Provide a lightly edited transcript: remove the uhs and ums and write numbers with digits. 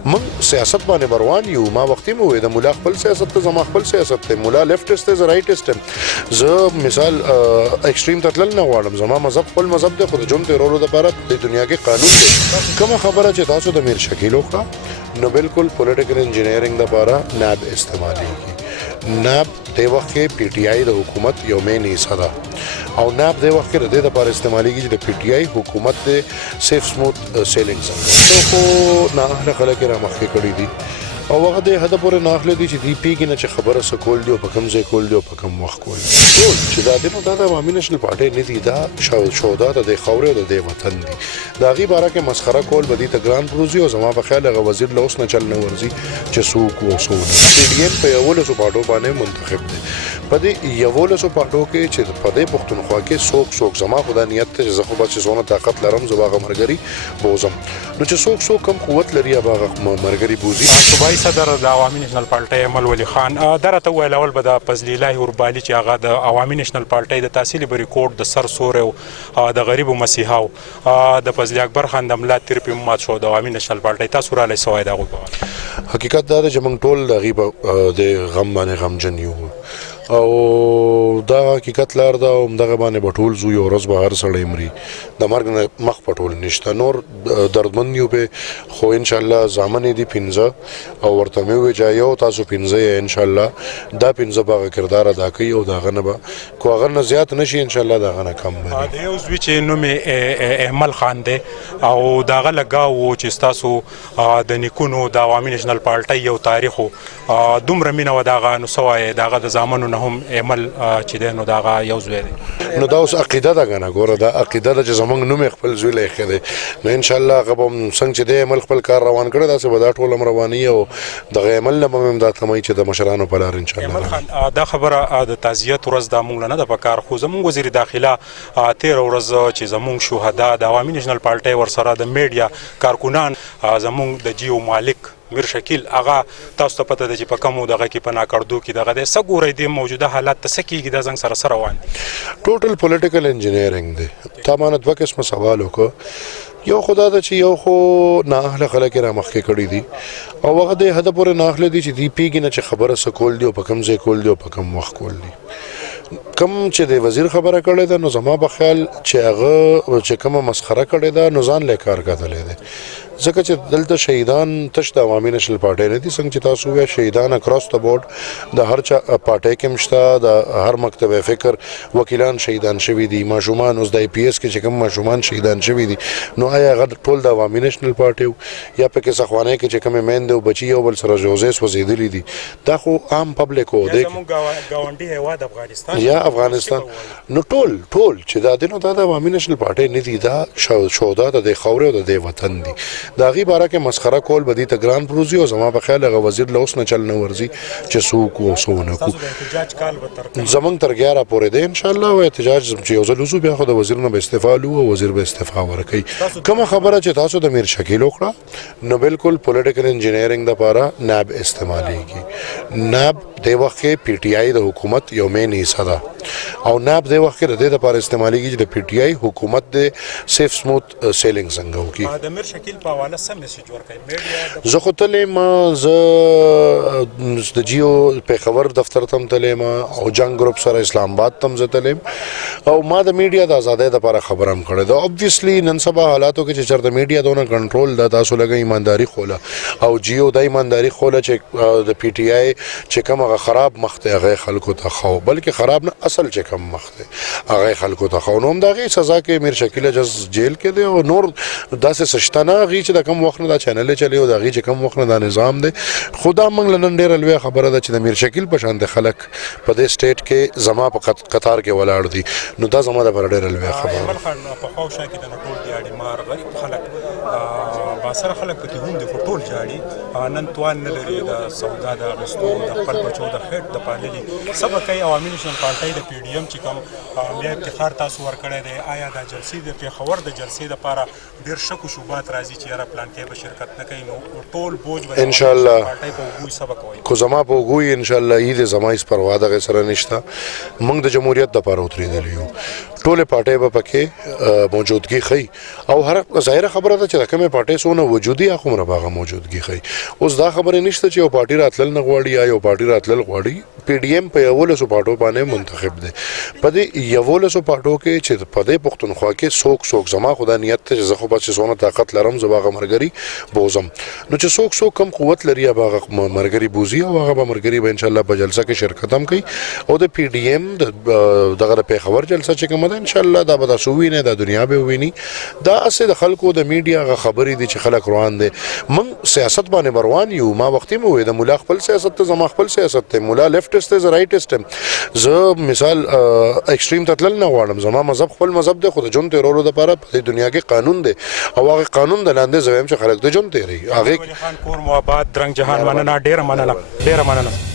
من سیاست باندې روان یو ما وختي مو د مولا خپل سیاست ته زما خپل سیاست ته مولا لیفټست ته رائټست زه مثال ایکستریم ته تلل نه غواړم زما مذهب خپل مذهب دی خو د جون تیرولو لپاره د دنیا کې قانون دی کومه خبره چې تاسو د میر شکیل وکړه نو بالکل پولیټیکل انجینیرینګ لپاره ناب استعمالیږي ناب د وخت کې پی ټی آی د حکومت یو مین حصہ ده او ناب د وخت کې د دې لپاره استعمالیږي چې د پی ټی آی حکومت د سیف سموث سیلینګ څنګه خو نه اهل خلک را مخکې کړی دي او هغه د هدا پورې ناخله دي چې دی پیګ نه چې خبره سکول دی او په کوم ځای کول دی او په کوم وخت کول ټول چې دا د نو د عوامي نشنل پارټي نه دي دا شودا د خاورې او د وطن دي دا غي بارا کې مسخره کول بدی ته ګران پروزي او زما په خیال هغه وزیر له اوس نه چل نه ورزي چې سوق او سو پی ډی ایم په یو له سو پاټو باندې منتخب دي په دې یو له سو پاټو کې چې په دې پښتونخوا کې سوق زما خدا نیت ته زه خو بس زونه طاقت لرم زواغه مرګري بوزم نو چې سوق کم قوت لري هغه مرګري بوزي صوبایي صدر د عوامي نشنل پارټۍ امل ولی خان درته ویل اول به د فضل الله اوربالي چې هغه د عوامي نشنل پارټۍ د تحصیلي ریکورډ د سر سورې د غریبو مسیحاو د فضل اکبر خان د ملا تیر په مات شو د عوامي نشنل پارټۍ تاسو را لسوي دا حقیقت دا چې موږ ټول د غیب د غم باندې غمجن یو او دا حقیقت لار دا او دغه باندې بټول زو یو ورځ به هر سړی مري د مرګ مخ پټول نشته نور دردمن یو به خو ان شاء الله زامن دي پنځه او ورته مې وی جایو تاسو پنځه ان شاء الله دا پنځه باغ کردار ادا کوي او دا غنه به کو غنه زیات نشي ان شاء الله دا غنه کم به د یو زوی چې نوم امل خان دی او دا غلګاو چې تاسو د نیکونو د عوامي نشنل پارټۍ یو تاریخ دومره مینه و دا غنو سوای دا د زامنو نه هم عمل چې دی نو دا یو زوی دی نو دا اوس عقیده ده کنه ګوره دا عقیده ده چې زمونږ نوم خپل زوی لیکه دی نو ان شاء الله غو څنګه چې د عمل خپل کار روان کړی دا څه به دا ټول رواني او د عمل نه هم دا تمای چې د مشرانو په لار ان شاء الله عمل خان دا خبره د تعزیت ورځ د مونږ نه د پکار خو زمونږ وزیر داخله 13 ورځ چې زمونږ شهدا د عوامي نشنل پارټۍ ورسره د میډیا کارکونان زمونږ د جیو مالک میر شکیل هغه تاسو ته پته ده چې په کومو دغه کې پنا کړدو کې دغه د سګورې د موجوده حالات ته سکیږي د زنګ سره روان ټوټل پولیټیکل انجینیرینګ دی تمانه دوه قسمه سوال وکړه یو خدا د چې یو خو نه اهل خلک را مخکې کړی دي او هغه د هدا پورې ناخله دي چې دی پیګ نه چې خبره سکول دی او په کوم ځای کول دی او په کوم وخت کول دی کم چې د وزیر خبره کړې ده نو زما په خیال چې هغه چې کومه مسخره کړې ده نو ځان له کار کتلې ده ځکه چې دلته شهیدان تش د عوامي نشل پارټۍ نه دي څنګه چې تاسو وایي شهیدان اکراس د بورډ د هر چا پارټۍ کې مشته د هر مکتب فکر وکیلان شهیدان شوي دي ماشومان اوس د آی پی ایس کې چې کوم ماشومان شهیدان شوي دي نو آیا هغه ټول د عوامي نشنل پارټۍ یا پکې سخوانه کې چې کوم میندې او بچي او بل سره جوزیس وزیدلی دي دا خو عام پبلک هو دی ګاونډي هیواد افغانستان یا افغانستان نو ټول چې دا دینو د عوامي نشل پارټۍ نه دي دا شودا د خاورې او د وطن دي دا غي بارا کې مسخره کول بدی ته ګران پروزي او زما په خیال هغه وزیر له اوس نه چل نه ورزي چې سوق او سونه کو زمونږ تر 11 پورې دی ان شاء الله او احتجاج چې یو ځل وزو بیا خو د وزیر نه به استعفا لو او وزیر به استعفا ورکړي کومه خبره چې تاسو د میر شکیل وکړه نو بالکل پولیټیکل انجینیرینګ لپاره ناب استعمالیږي ناب د وخت کې پی ټی آی د حکومت یو مین حصہ ده او ناب د وخت کې د دې لپاره استعمالیږي چې د پی ټی آی حکومت د سیف سموث سیلینګ څنګه وکړي د میر شکیل په حواله سم میسج ورکړي میډیا زه خو تلم د جیو په خبر دفتر تم تلم او جنگ ګروپ سره اسلام آباد تم زه تلم او ما د میډیا د آزادۍ لپاره خبرم کړې ده obviously نن سبا حالاتو کې چې چرته میډیا دونه کنټرول د تاسو لګي ایمانداری خوله او جیو د ایمانداری خوله چې د پی ټی آی چې کوم خراب مخته هغه خلکو ته خو بلکې خراب نه اصل چې کوم مخته هغه خلکو ته خو نوم دغه سزا کې میر شکیل جز جیل کې دی او نور داسې سشتنه غي چې د کوم وخت نه دا چینل چلی او دغه چې کوم وخت نه دا نظام دی خدا موږ لنن ډیر لوی خبره ده چې د میر شکیل په شان د خلک په دې سټیټ کې زما په قطار کې ولاړ دي نو دا زما د ډیر لوی خبره عمل خان په خوشا کې د ټول دیاړي مار غریب خلک باسر خلک پکې هم د ټول جاړي نن توان نه لري د سودا د غستو د خپل بچو د خېټ د پاللي سبا کوي عوامي نشنل پارټۍ د پی ډی ایم چې کوم بیا افتخار تاسو ورکړی دی آیا د جلسې د پیښور د جلسې لپاره ډیر شک او شوبات راځي چې یاره پلان کې به شرکت نه کوي نو ټول بوج ان شاء الله پارټۍ په وګوي سبق وایي خو زما په وګوي ان شاء الله دې زما اس پروا دغه سره نشته موږ د جمهوریت د لپاره اترېدل یو ټوله پارټي به پکې موجودګي خي او هر ظاهره خبره ده چې کومه پارټي سونه وجودي اخو مرباغه موجودګي خي اوس دا خبره نشته چې یو پارټي راتلل نه غواړي یا یو پارټي راتلل غواړي پی ډی ایم په یو لسو پارټو باندې منتخب دي په دې یو لسو پارټو کې چې په دې پښتونخوا کې څوک زما خدا نیت ته زه خو بس سونه طاقت لرم زباغه مرګري بوزم نو چې څوک کم قوت لري هغه مرګري بوزي او هغه مرګري به ان شاء الله په جلسه کې شرکت هم کوي او د پی ډی ایم دغه په خبر جلسه چې کوم ده ان شاء الله دا به تاسو وینئ د دنیا به ویني دا اسه د خلکو د میډیا غ خبرې دي چې خلک روان دي من سیاست باندې روان یو ما وختي مو د مولا خپل سیاست ته زما خپل سیاست ته مولا لیفټست ته رائټست زه مثال ایکستریم تطلل نه غواړم زما مذهب خپل مذهب دی خو د جون تیرولو لپاره په دنیا کې قانون دی او هغه قانون د لاندې زویم چې خلک د جون تیری هغه خان کور مو آباد درنګ جهان مننه ډیر مننه